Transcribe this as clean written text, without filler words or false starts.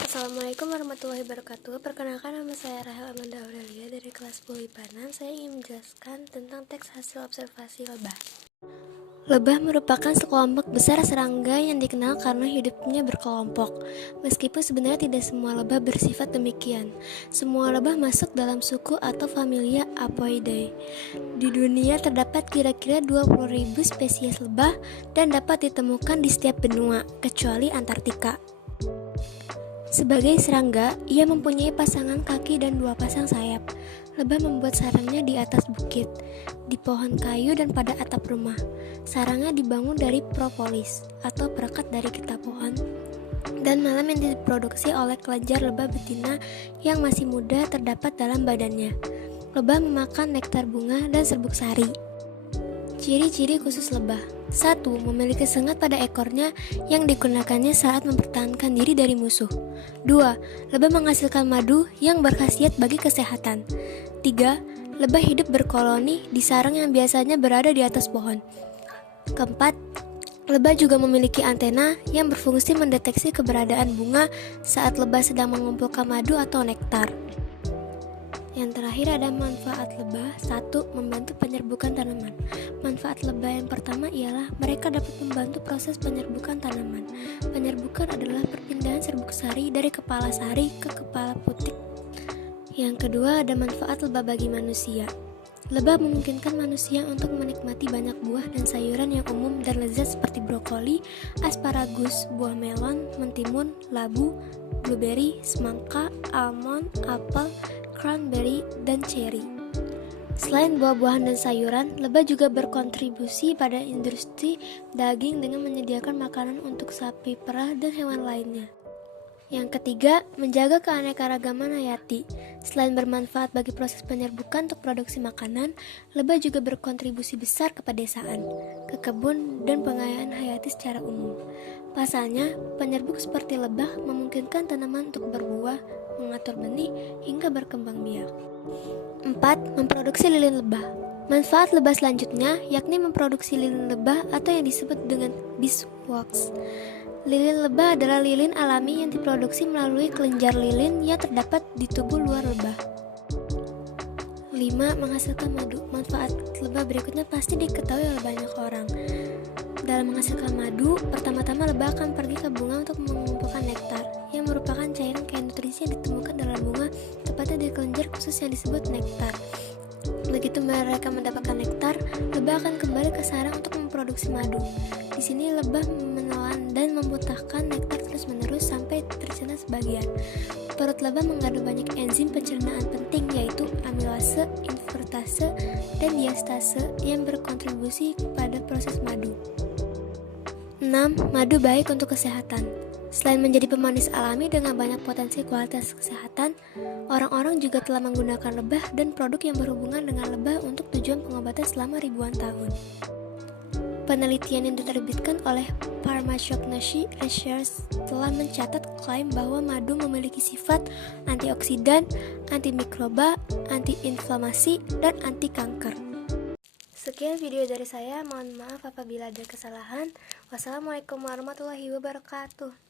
Assalamualaikum warahmatullahi wabarakatuh. Perkenalkan, nama saya Rahel Amanda Aurelia dari kelas 10 IPA 6. Saya ingin menjelaskan tentang teks hasil observasi lebah. Lebah merupakan sekelompok besar serangga yang dikenal karena hidupnya berkelompok. Meskipun sebenarnya tidak semua lebah bersifat demikian. Semua lebah masuk dalam suku atau familia Apoidae. Di dunia terdapat kira-kira 20.000 spesies lebah dan dapat ditemukan di setiap benua, kecuali Antartika. Sebagai serangga, ia mempunyai pasangan kaki dan 2 pasang sayap. Lebah membuat sarangnya di atas bukit, di pohon kayu dan pada atap rumah. Sarangnya dibangun dari propolis atau perekat dari getah pohon dan malam yang diproduksi oleh kelenjar lebah betina yang masih muda terdapat dalam badannya. Lebah memakan nektar bunga dan serbuk sari. Ciri-ciri khusus lebah. 1. Memiliki sengat pada ekornya yang digunakannya saat mempertahankan diri dari musuh. 2. Lebah menghasilkan madu yang berkhasiat bagi kesehatan. 3. Lebah hidup berkoloni di sarang yang biasanya berada di atas pohon. 4. Lebah juga memiliki antena yang berfungsi mendeteksi keberadaan bunga saat lebah sedang mengumpulkan madu atau nektar. Yang terakhir ada manfaat lebah. 1. Membantu penyerbukan tanaman. Manfaat lebah yang pertama ialah mereka dapat membantu proses penyerbukan tanaman. Penyerbukan adalah perpindahan serbuk sari dari kepala sari ke kepala putik. Yang kedua ada manfaat lebah bagi manusia. Lebah memungkinkan manusia untuk menikmati banyak buah dan sayuran yang umum dan lezat seperti brokoli, asparagus, buah melon, mentimun, labu, blueberry, semangka, almond, apel, cranberry, dan cherry. Selain buah-buahan dan sayuran, lebah juga berkontribusi pada industri daging dengan menyediakan makanan untuk sapi perah dan hewan lainnya. Yang ketiga, menjaga keanekaragaman hayati. Selain bermanfaat bagi proses penyerbukan untuk produksi makanan, lebah juga berkontribusi besar ke pedesaan, ke kebun, dan pengayaan hayati secara umum. Pasalnya, penyerbuk seperti lebah memungkinkan tanaman untuk berbuah, mengatur benih, hingga berkembang biak. 4. Memproduksi lilin lebah. Manfaat lebah selanjutnya yakni memproduksi lilin lebah atau yang disebut dengan beeswax. Lilin lebah adalah lilin alami yang diproduksi melalui kelenjar lilin yang terdapat di tubuh luar lebah. 5. Menghasilkan madu. Manfaat lebah berikutnya pasti diketahui oleh banyak orang. Dalam menghasilkan madu, pertama-tama lebah akan pergi ke bunga untuk mengumpulkan nektar, yang merupakan cairan kaya nutrisi yang ditemukan dalam bunga, tepatnya di kelenjar khusus yang disebut nektar. Begitu mereka mendapatkan nektar, lebah akan kembali ke sarang untuk memproduksi madu. Di sini lebah menelan dan memuntahkan nektar terus-menerus sampai tercerna sebagian. Perut lebah mengandung banyak enzim pencernaan penting, yaitu amilase, invertase, dan diastase yang berkontribusi pada proses madu. 6. Madu baik untuk kesehatan. Selain menjadi pemanis alami dengan banyak potensi kualitas kesehatan, orang-orang juga telah menggunakan lebah dan produk yang berhubungan dengan lebah untuk tujuan pengobatan selama ribuan tahun. Penelitian yang diterbitkan oleh Pharmacognosy Research telah mencatat klaim bahwa madu memiliki sifat antioksidan, antimikroba, antiinflamasi, dan anti kanker. Sekian video dari saya, mohon maaf apabila ada kesalahan. Wassalamualaikum warahmatullahi wabarakatuh.